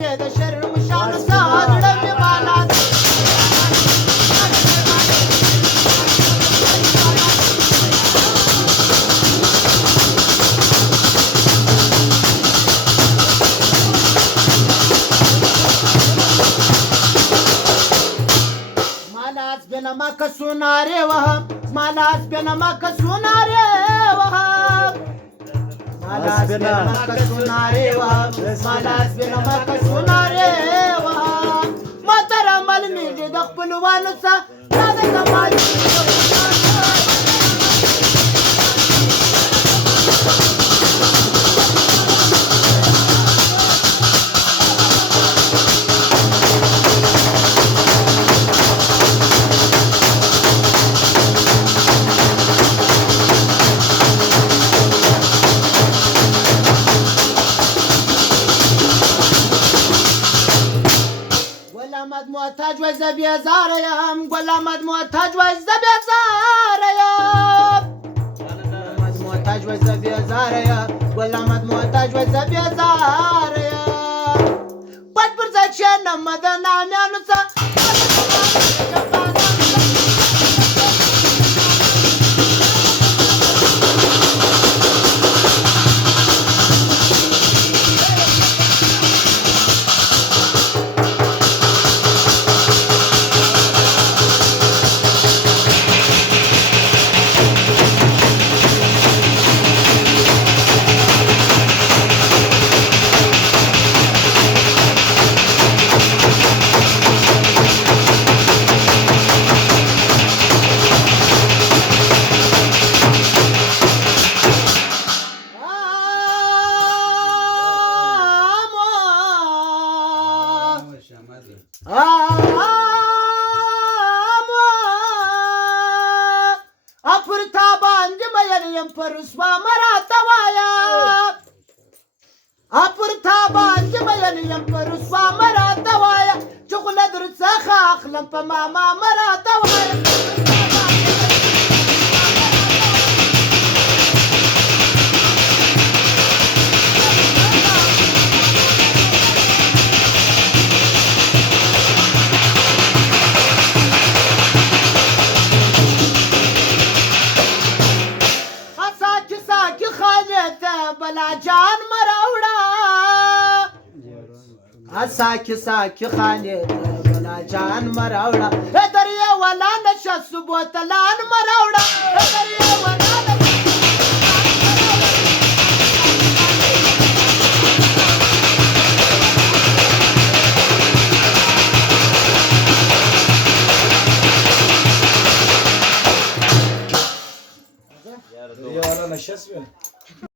د شرم شان ساده مې بالا مالاس بنما کسوناره وهم مالاس بنما کسوناره وهم مالاس بنما کسوناره وهم مالاس بنما کسوناره وهم ما تر عمل مې د خپلوانو څخه دا د کمال محتاج و زبیزار یم گل آمد محتاج و زبیزار یم محتاج و زبیزار یم گل آمد محتاج و زبیزار یم پت پر زچن مدن نامیانو څخه اپر تا باندې مې یم پر سوا مراته وایا اپر تا باندې مې یم پر سوا مراته وایا چې خله در څخه اخلم په ماما مراته وایا بلا جان مراوڑا ساکی ساکی خانے بلا جان مراوڑا دریا والا نشا صبح تلان مراوڑا دریا والا يا ولد نشاس